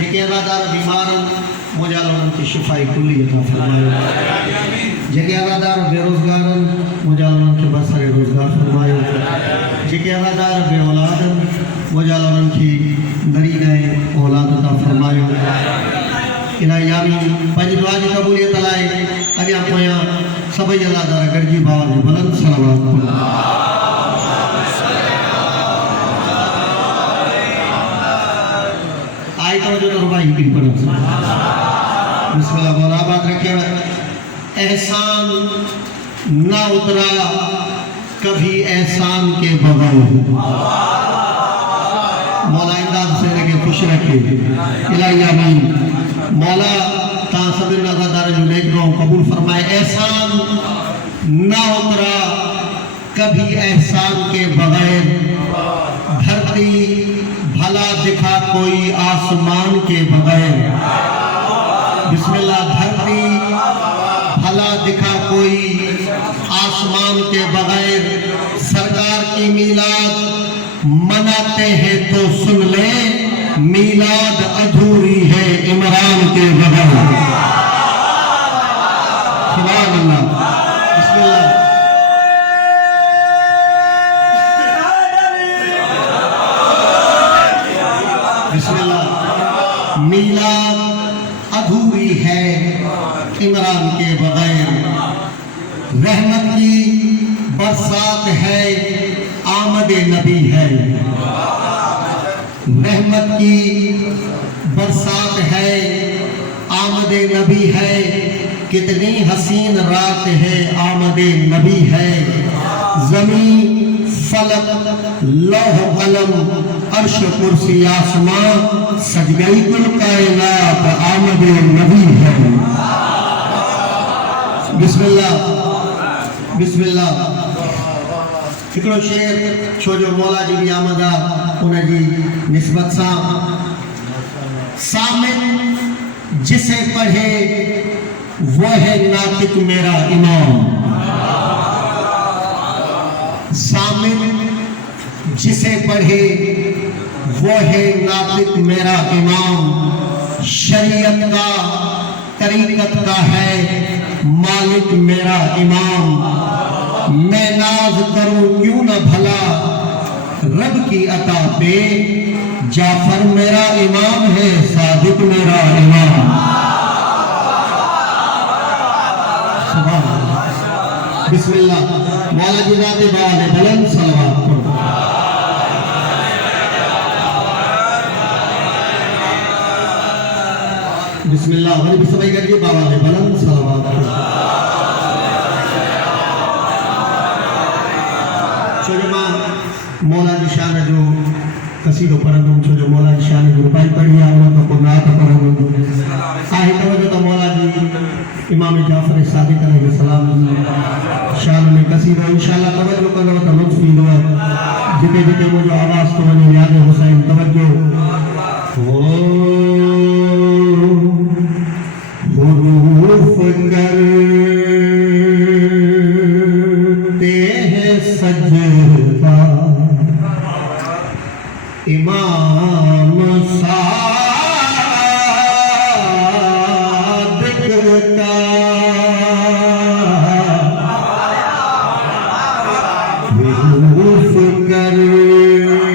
जेके अनादार बीमार मुझा उन्हनि खे शिफ़ाई कुली अता फरमायो। जेके अनादार बेरोज़गार मुझा उन्हनि खे बसर रोज़गार फरमायो। जेके अनादार बे औलाद मुझा उन्हनि खे नरी नए औलाद अता फरमायो। इलाही आमीन। पंहिंजी दुआ जी क़बूलियत लाइ अॻियां पोयां सभई अलादार गॾिजी भाउ जो बुलंद सलावत आई तो जो रुबाई की पढ़ो। बिस्मिल्लाह मौला आबाद रखे। एहसान ना उतरा कभी एहसान के बगैर। मौला इमदाद से लगे खुश रखे। इलाही आमीन। मौला ता सभी अज़ादार जो नेक दुआओं कबूल फरमाए। एहसान ना उतरा कभी एहसान के बगैर। धरती भला दिखा कोई आसमान के बगैर। बिस्मिल्लाह। धरती भला दिखा कोई आसमान के बगैर। सरकार की मीलाद मनाते हैं तो सुन ले, मीलाद अधूरी है इमरान के बगैर। सुभान अल्लाह। बिस्मिल्लाह। बिस्मिल्लाह। मीलाद अधूरी है इमरान के बगैर। रहमत की बरसात है, आमद नबी है। रहमत की बरसात है, आमद नबी है। कितनी हसीन रात है, आमद नबी है। ज़मीन फलक लौह कलम अर्श कुर्सी आसमां सज गई कुल कायनात, आमद नबी है। बिस्मिल्लाह। बिस्मिल्लाह। हिकिड़ो शेर छो जो मौला जी भी आमद आहे उन जी निस्बत सां। सामिन जिसे पढ़े वो है नातिक मेरा इमाम। सामिन जिसे पढ़े वो है नातिक मेरा इमाम। शरीयत का तरीकत का है मालिक मेरा इमाम। मैं नाज करूं क्यों न भला रब की अता पे, जाफर मेरा इमाम है सादिक मेरा इमाम। सुभान अल्लाह। बिस्मिल्लाह। मौला जी जाते बाले बुलंद सलावत पढ़ो। बिस्मिल्लाह। वरी भी सभी करके बाबा ने बुलंद सलावत पढ़ो। मौला जी शान जो कसीदो पढ़ंदुमि छो जो मौला जी शान जो रुपाई पढ़ी आहे उन खां पोइ नात पढ़ंदुमि। आहे तवजो त मौला जी इमाम जाफर सादिक अलैहिस्सलाम जी शान में कसीदो इंशाअल्लाह तवजो कंदव त लुत्फ़ ईंदो। जिते जिते मुंहिंजो आवाज़ थो वञे याद हुसैन तवजो। हुरूफ़ करते हैं सजदा इमाम सादिक का। हुरूफ़ करते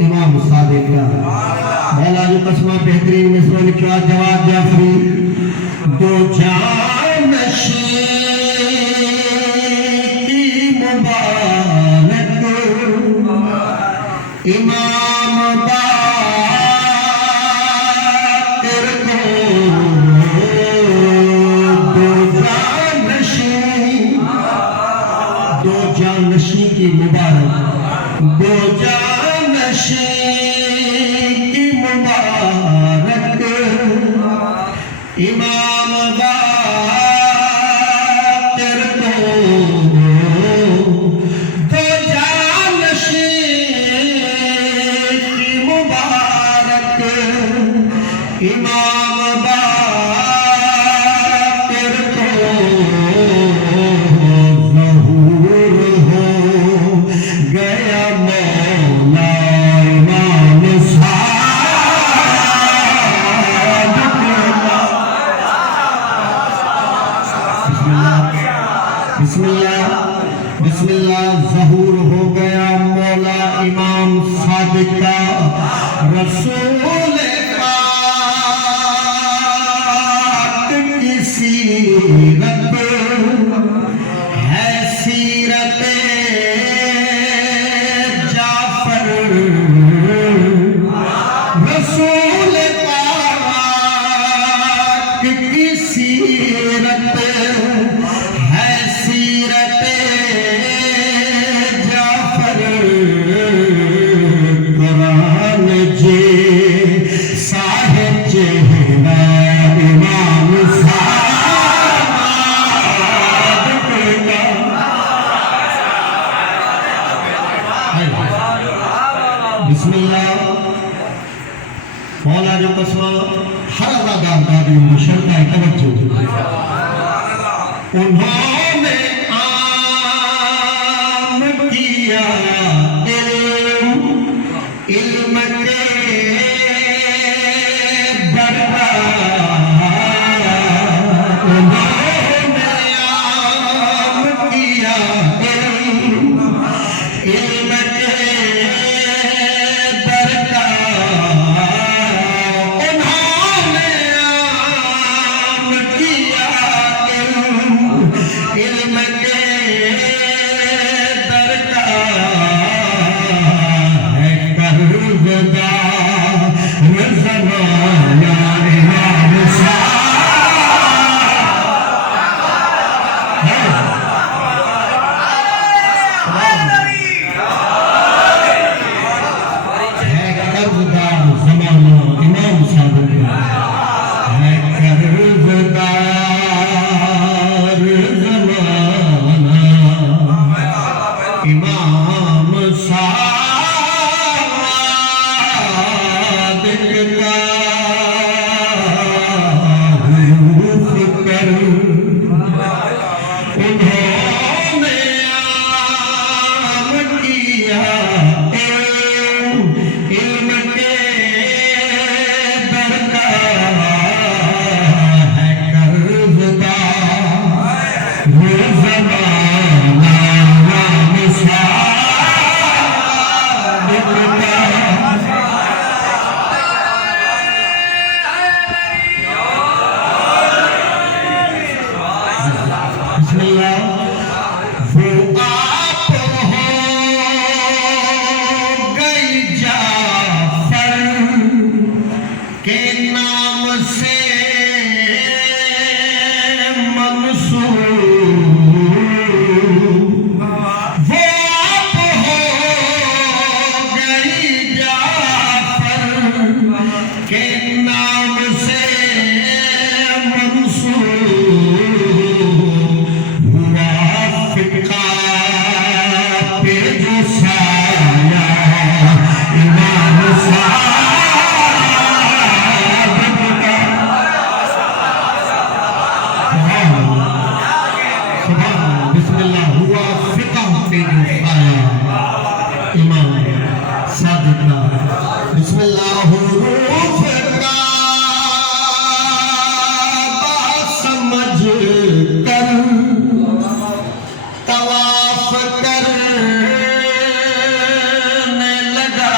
इमाम सादिक का मौला जो कसमा बेहतरीन मिसरों लिखा जवाब जाफरी दो जानशी की मुबारक इमाम बाकर को दो जानशी की मुबारक दो जानशी की मुबारक इमाम बाकर को दो जानशी की मुबारक इमाम बाकर को बिस्मिल्लाह ज़हूर हो गया मौला इमाम सादिक का रसूल पाक की सीरत है सीरत जाफर रसूल पाक की सीरत है सीरत जाफर कुरान जे साहिब चेहरा इमाम सादिक बिस्मिल्लाह मौला जो कसवा हर अदागार दादी मुशर्रफ है तवज्जो उन्होंने आम किया इल्म के दरबार उन्होंने आम किया इल्म के दरबार उन्होंने आम किया इल्म के दरगार है कर्ज़दार ज़माना इमाम इमाम सादिक का हुरूफ कर उन्होंने आम किया इल्म के दरगार है कर्ज़दार वो ज़माना के नाम से मंसूब वो आप हो गई जाफर के नाम से मंसूब हुआ फिका पे जो साया इमाम बिस्मिल्लाह हुआ फिका पे जो साया इमाम सादिक का बिस्मिल्लाह हुरूफ का समझ कर तवाफ करने लगा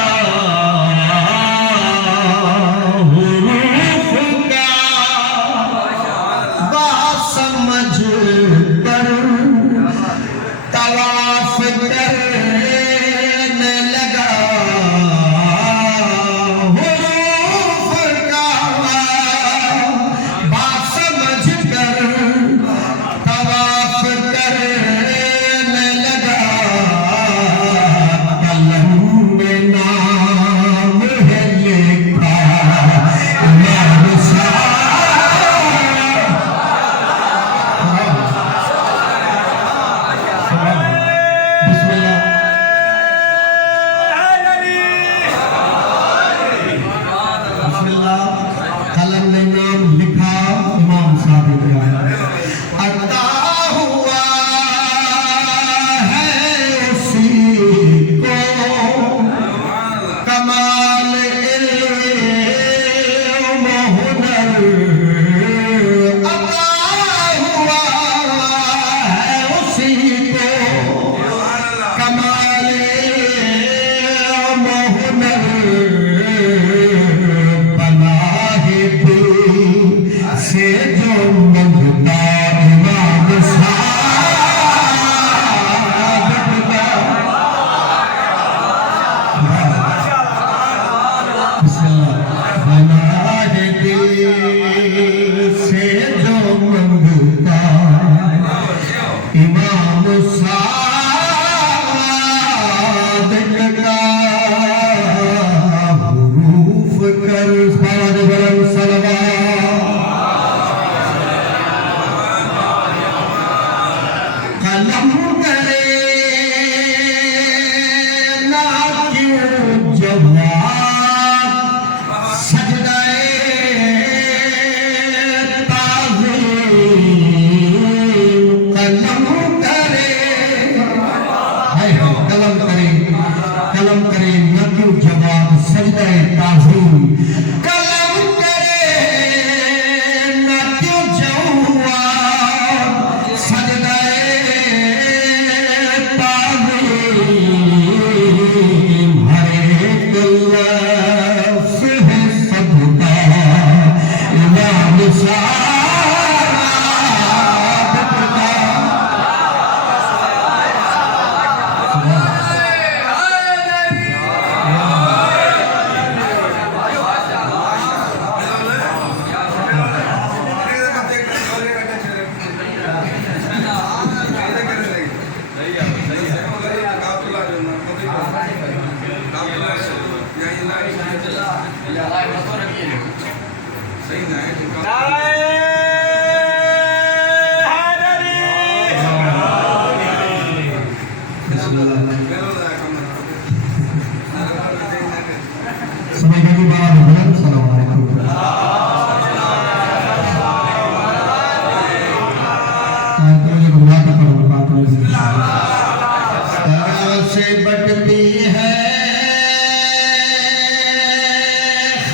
से बढ़ती है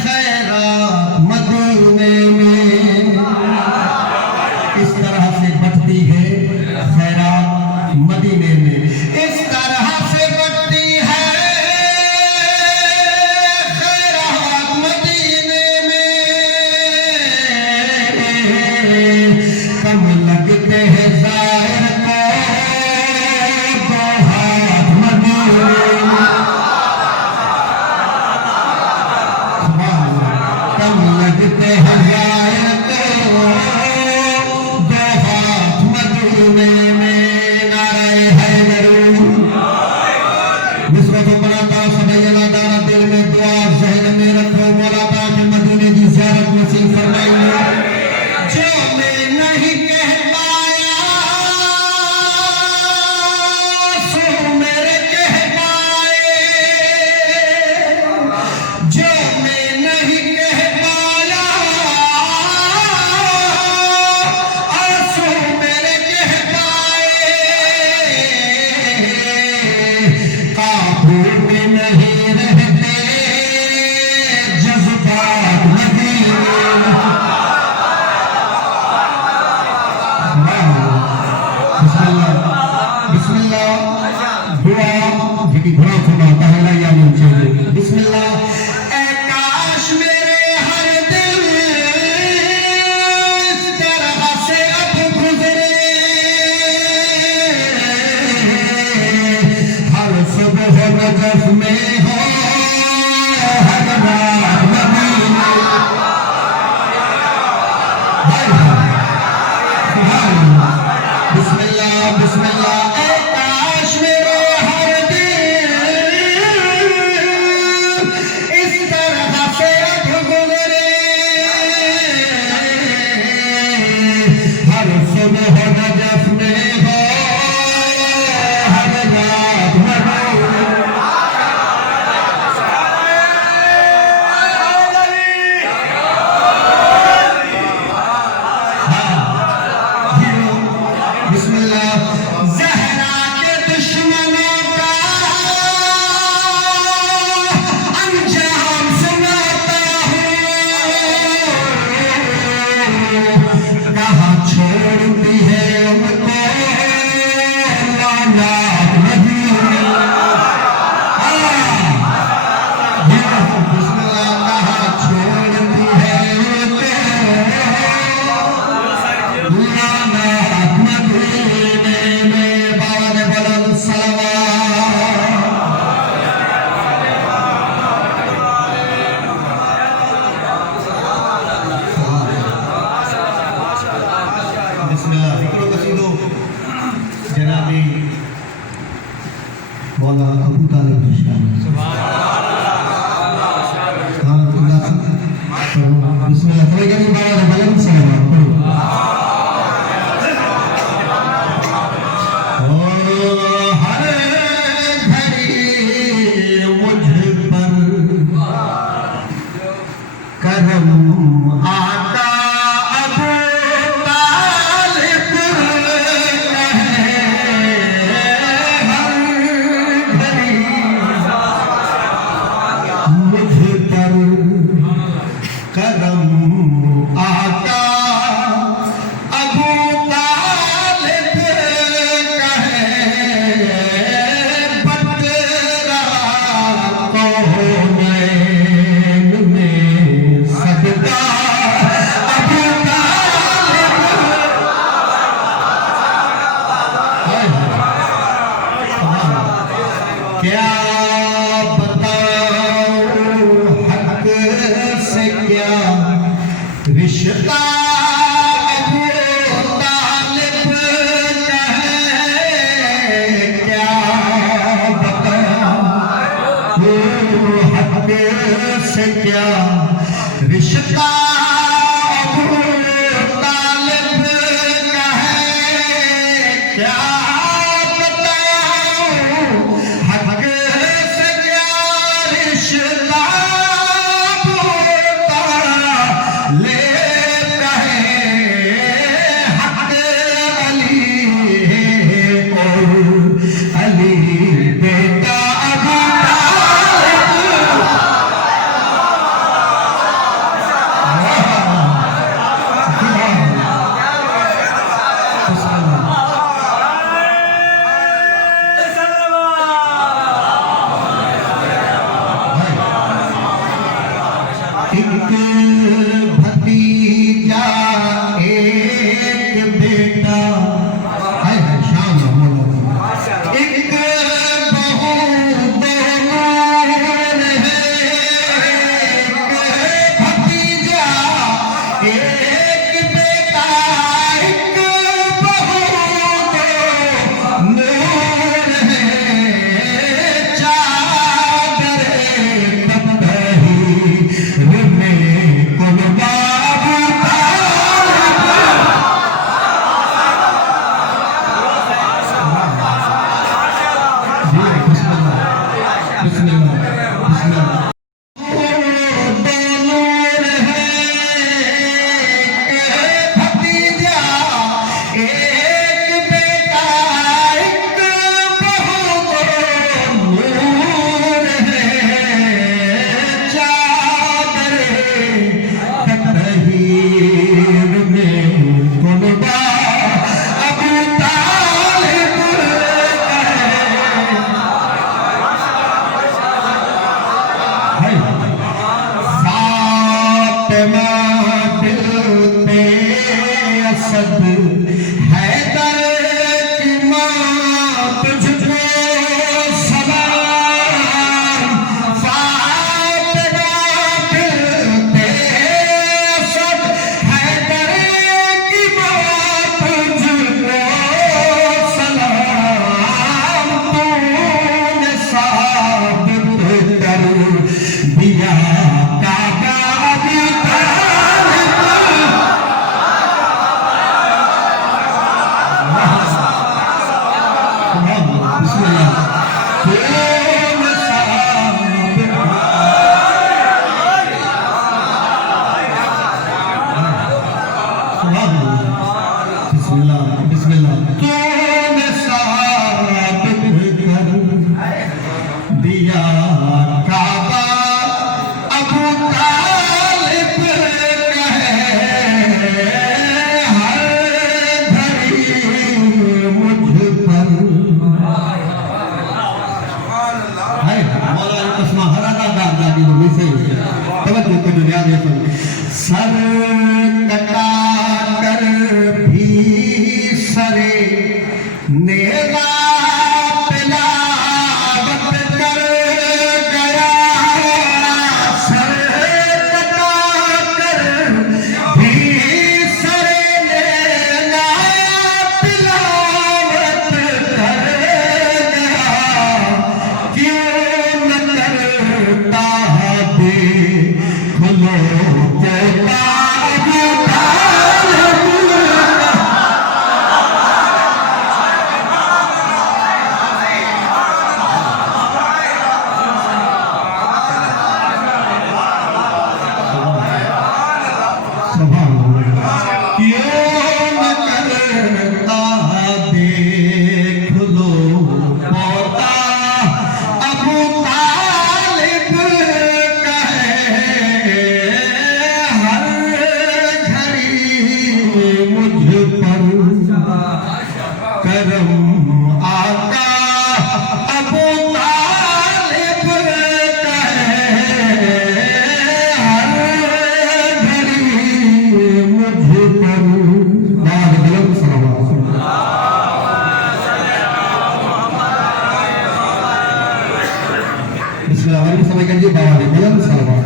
खैरात मदीने में, इस तरह से बढ़ती है खैरात मदीने में, इस तरह से बढ़ती है खैरात मदीने में, कम लगते हैं ज़ाहिर मौला अबू तालिब की शान। बिस्मिल्लाह बुलंद सलाम हर घड़ी मुझ पर करम आता क्या बताऊं हक से क्या हक से क्या रिश्ता अबू तालिब का है, क्या बताऊं हक से क्या रिश्ता अबू तालिब का है। हक अली है और अली बेटा अबू एक भतीजा एक बेटा है शाम बोलो, एक बहू दोनों है, एक भतीजा एक बेटा, एक बहू दोनों है, चादर दिया काबा अबू तालिब का है, हर घड़ी मुझ पर है मौला कसमा हराना दादा दी मिसे तवज्जो को दुनिया दे पर सर कटा कर भी सरे नेवा sampaikan dia bawa dia bilang salam.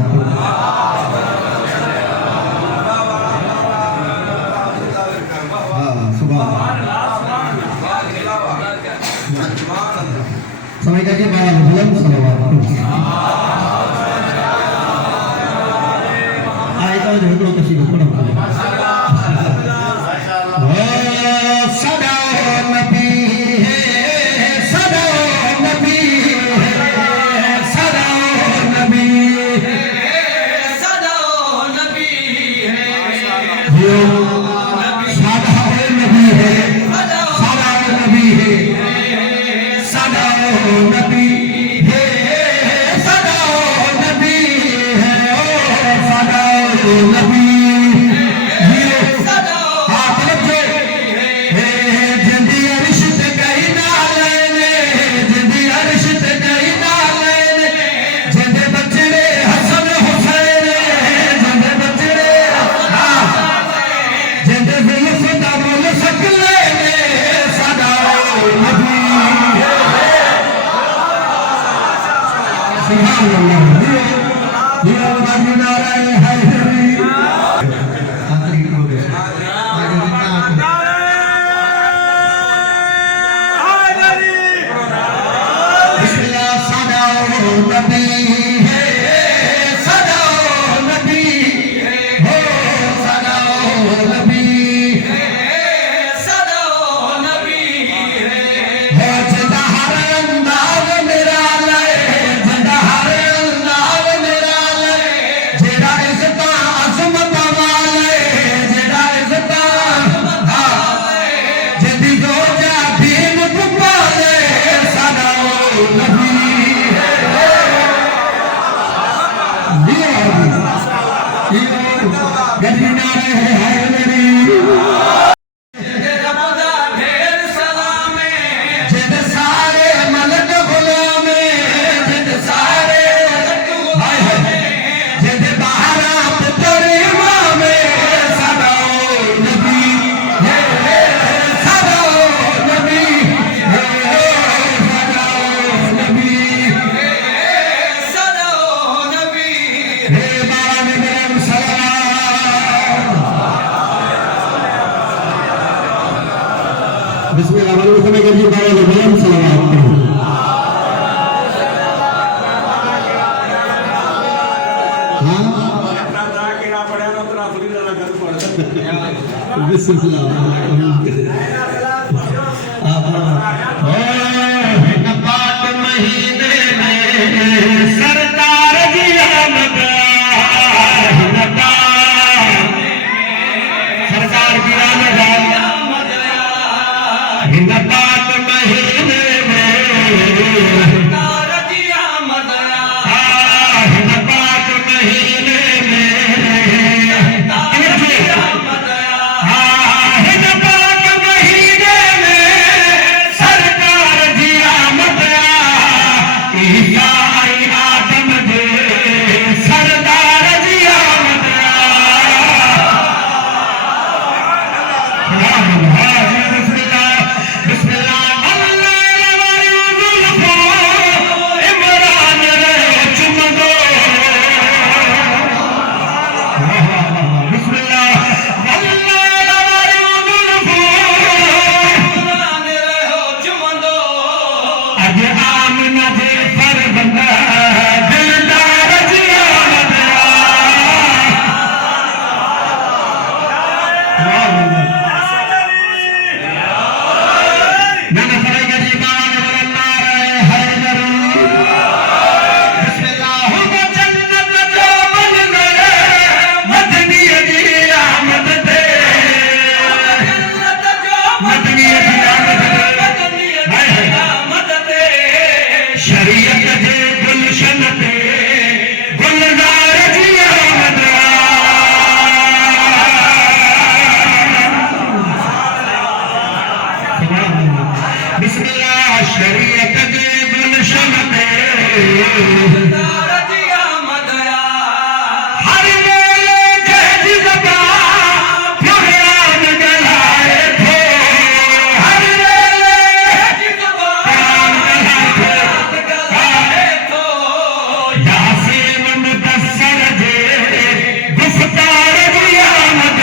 Sampaikan dia bawa dia bilang salam. आवे तो हिकिड़ो कसीदो पढ़ो सदा नबी है सदा नबी है सदा नबी है सदा नबी है सदा नबी है सदा नबी है सदा नबी है सदा नबी है सदा नबी सरदार जी आमद सरकार की आमद हिन पाक महीने में सरदार जी आमद हिन पाक महीने में हिन पाक महीने में सरकार जी आमद ईसा आदम जे सरदार जी आमद बिस्मिल्लाह इमरान रे चुमदो बिस्मिल्लाह अज आमना जे पर बंदा दिलदार जी आमद नाना फराइगा जी बाण वलनार हैदर बिस्मिल्लाह जन्नत जो मंज़र मदनी जी आमद ते मदनी जी आमद ते शरीयत जे गुलशन ते गुलजार जी आमद बिस्मिल्लाह शरीयत जे गुलशन ते गुलजार जी आमद हर वेले जज ज़बा पुरान गलाए थो हर वेले जज ज़बा गलाए थो यासीन मुदस्सर जे गुफ्तार जी आमद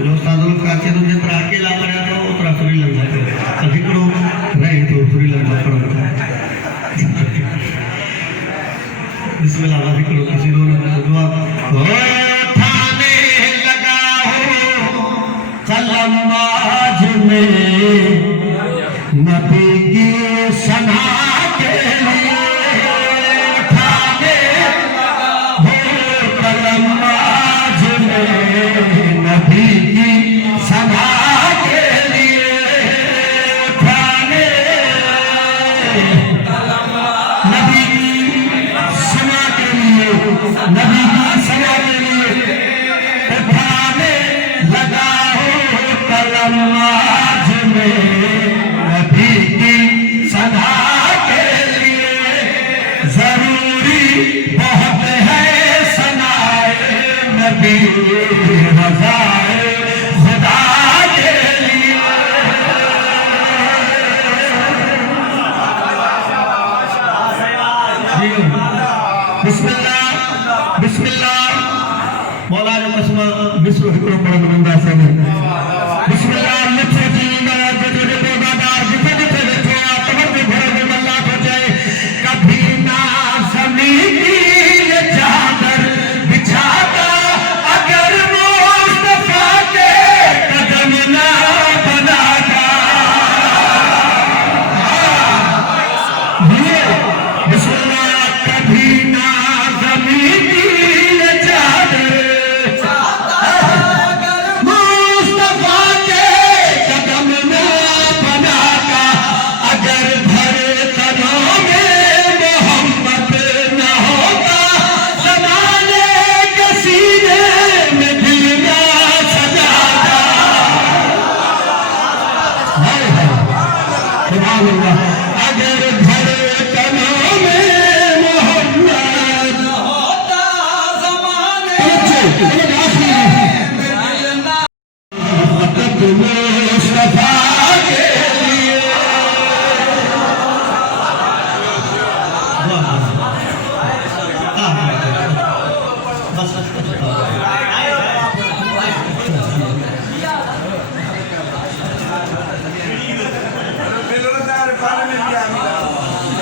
Los adultos que hacen un नमाज में नबी की सना के लिए उठाने हो कलम आज में नबी की सना के लिए उठाने नबी की सना के लिए नबी की सना के लिए उठाने लगा हो कलम आज में नबी की सदा के लिए जरूरी बहुत है सनाए नबी रज़ाए खुदा के लिए बिस्मिल्लाह बिस्मिल्लाह मौलाना कसमा विश्व हिकड़ो पर बंदा से बिस्मिल्लाह लिखे जीना जो जो बाजार जिथे जिथे बैठे तवज्जो भरे में अल्लाह को जाए कभी ना ज़मीन की ये चादर बिछाता अगर मुस्तफा के कदम ना बनाता ये बिस्मिल्लाह कभी ना ज़मीन की ये चादर